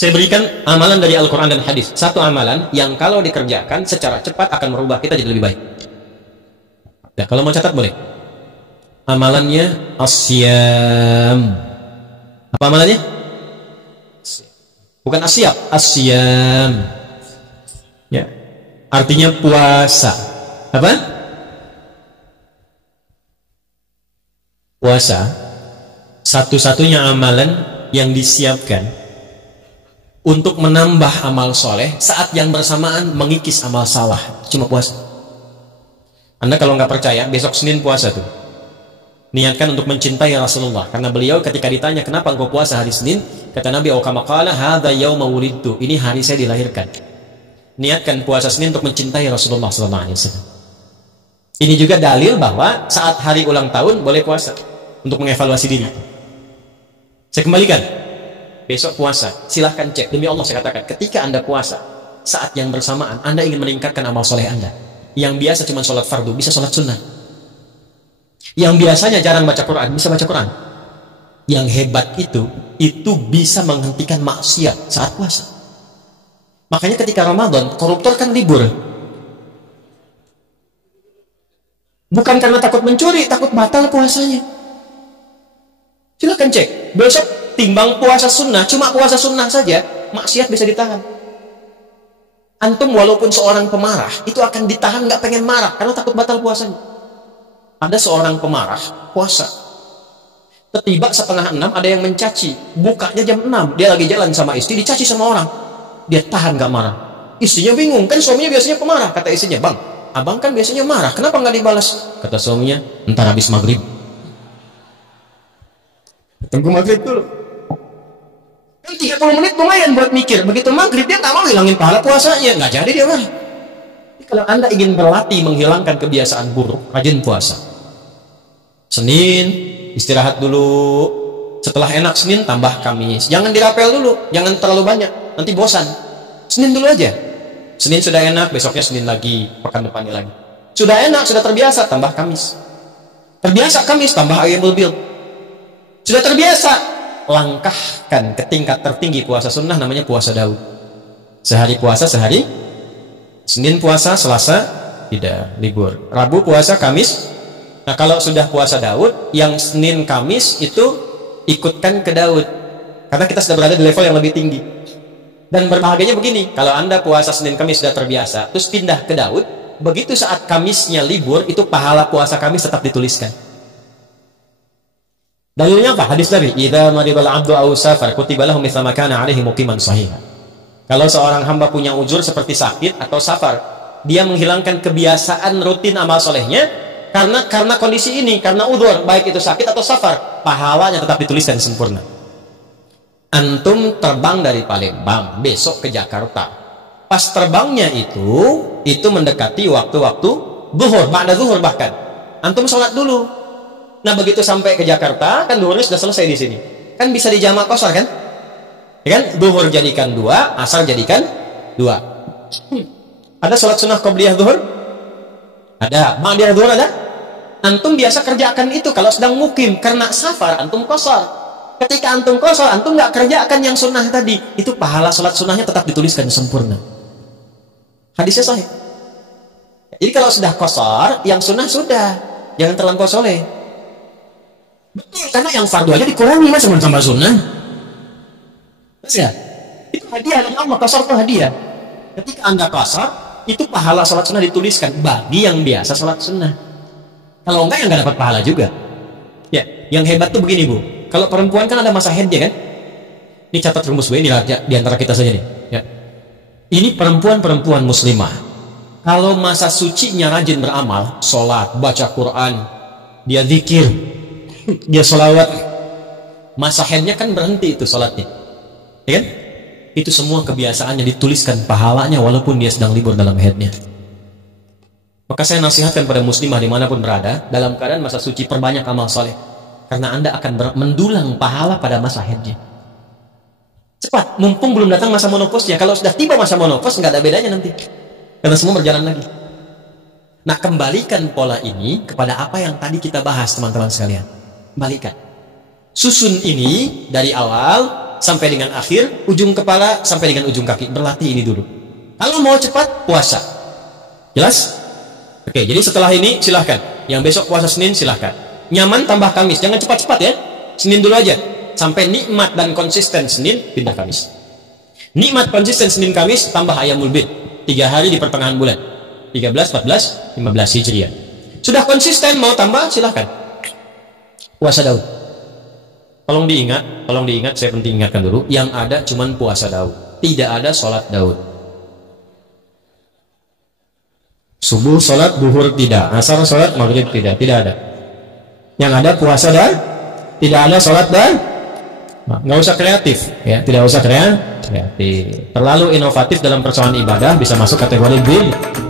Saya berikan amalan dari Al-Quran dan hadis. Satu amalan yang kalau dikerjakan secara cepat akan merubah kita jadi lebih baik. Nah, kalau mau catat boleh. Amalannya asyam. Apa amalannya? Bukan asyab, asyam. Ya. Artinya puasa. Apa? Puasa. Satu-satunya amalan yang disiapkan untuk menambah amal soleh saat yang bersamaan mengikis amal salah. Cuma puasa. Anda kalau nggak percaya, besok Senin puasa tuh. Niatkan untuk mencintai Rasulullah. Karena beliau ketika ditanya kenapa engkau puasa hari Senin, kata Nabi, "Au kama qala hadza yauma wulidtu." Ini hari saya dilahirkan. Niatkan puasa Senin untuk mencintai Rasulullah sallallahu alaihi wasallam. Ini juga dalil bahwa saat hari ulang tahun boleh puasa untuk mengevaluasi diri. Saya kembalikan. Besok puasa, silahkan cek. Demi Allah saya katakan, ketika Anda puasa, saat yang bersamaan Anda ingin meningkatkan amal soleh Anda. Yang biasa cuma sholat fardu, bisa sholat sunnah. Yang biasanya jarang baca Quran, bisa baca Quran. Yang hebat itu bisa menghentikan maksiat saat puasa. Makanya ketika Ramadan, koruptor kan libur. Bukan karena takut mencuri, takut batal puasanya. Silahkan cek. Besok timbang puasa sunnah, cuma puasa sunnah saja, maksiat bisa ditahan. Antum walaupun seorang pemarah, itu akan ditahan nggak pengen marah, karena takut batal puasanya. Ada seorang pemarah, puasa. Tiba 5:30 ada yang mencaci, bukanya jam 6, dia lagi jalan sama istri, dicaci sama orang. Dia tahan nggak marah. Istrinya bingung, kan suaminya biasanya pemarah. Kata istrinya, "Bang, abang kan biasanya marah, kenapa nggak dibalas?" Kata suaminya, "Ntar habis maghrib." Tunggu maghrib dulu. 30 menit lumayan buat mikir. Begitu maghrib dia nggak mau hilangin pahala puasanya, nggak jadi dia mah. Kalau Anda ingin berlatih menghilangkan kebiasaan buruk, rajin puasa. Senin istirahat dulu. Setelah enak Senin tambah Kamis. Jangan dirapel dulu, jangan terlalu banyak, nanti bosan. Senin dulu aja. Senin sudah enak, besoknya Senin lagi, pekan depannya lagi. Sudah enak, sudah terbiasa, tambah Kamis. Terbiasa Kamis, tambah Ayyamul Bid. Sudah terbiasa, langkahkan ke tingkat tertinggi puasa sunnah, namanya puasa Daud. Sehari puasa, sehari Senin puasa, Selasa tidak libur, Rabu puasa, Kamis. Nah kalau sudah puasa Daud, yang Senin Kamis itu ikutkan ke Daud, karena kita sudah berada di level yang lebih tinggi. Dan berbahagianya begini, kalau Anda puasa Senin Kamis sudah terbiasa, terus pindah ke Daud, begitu saat Kamisnya libur, itu pahala puasa Kamis tetap dituliskan. Dalilnya apa? Hadis Nabi, "Idza maribal 'abdu aw safar kutiba lahu mithla ma kana 'alaihi muqiman shahiha." Kalau seorang hamba punya uzur seperti sakit atau safar, dia menghilangkan kebiasaan rutin amal solehnya karena kondisi ini, karena uzur, baik itu sakit atau safar, pahalanya tetap dituliskan sempurna. Antum terbang dari Palembang besok ke Jakarta. Pas terbangnya itu mendekati waktu-waktu zuhur, ba'da zuhur bahkan. Antum sholat dulu. Nah begitu sampai ke Jakarta, kan zuhurnya sudah selesai di sini. Kan bisa dijamak qashar kan? Ya kan? Zuhur jadikan 2, asar jadikan 2. Ada sholat sunnah qabliyah zuhur? Ada. Ba'diyah zuhur ada? Antum biasa kerjakan itu kalau sedang mukim, karena safar antum qashar. Ketika antum qashar, antum nggak kerjakan yang sunnah tadi, itu pahala sholat sunnahnya tetap dituliskan sempurna. Hadisnya sahih. Jadi kalau sudah qashar, yang sunnah sudah, jangan terlampau soleh. Betul, karena yang fardu aja dikurangi, masa mau tambah sunnah? Ya, itu hadiah dari Allah, qashar itu hadiah. Ketika Anda qashar, itu pahala sholat sunnah dituliskan bagi yang biasa sholat sunnah. Kalau enggak, yang nggak dapat pahala juga. Ya, yang hebat tuh begini Bu, kalau perempuan kan ada masa haidnya kan? Ini catat rumus Bu, ini di antara kita saja nih. Ya. Ini perempuan-perempuan muslimah, kalau masa sucinya rajin beramal, sholat, baca Quran, dia zikir, dia sholawat, masa haidnya kan berhenti itu sholatnya, ya kan? Itu semua kebiasaannya dituliskan pahalanya walaupun dia sedang libur dalam haidnya. Maka saya nasihatkan pada muslimah dimanapun berada, dalam keadaan masa suci perbanyak amal soleh, karena Anda akan mendulang pahala pada masa haidnya. Cepat, mumpung belum datang masa monoposnya. Kalau sudah tiba masa monopos, nggak ada bedanya nanti, karena semua berjalan lagi. Nah, kembalikan pola ini kepada apa yang tadi kita bahas teman-teman sekalian. Kembalikan. Susun ini dari awal, sampai dengan akhir, ujung kepala sampai dengan ujung kaki. Berlatih ini dulu. Kalau mau cepat, puasa. Jelas? Oke, jadi setelah ini silahkan. Yang besok puasa Senin silahkan. Nyaman tambah Kamis, jangan cepat-cepat ya. Senin dulu aja. Sampai nikmat dan konsisten Senin, pindah Kamis. Nikmat konsisten Senin Kamis, tambah Ayyamul Bid. 3 hari di pertengahan bulan. 13, 14, 15 Hijriah. Sudah konsisten, mau tambah silahkan. Puasa Daud. Tolong diingat, saya penting ingatkan dulu. Yang ada cuman puasa Daud. Tidak ada sholat Daud. Subuh sholat, duhur tidak, asar sholat, maghrib tidak ada. Yang ada puasa dan tidak ada sholat dan nggak usah kreatif, ya, tidak usah kreatif. Terlalu inovatif dalam persoalan ibadah bisa masuk kategori bid'ah.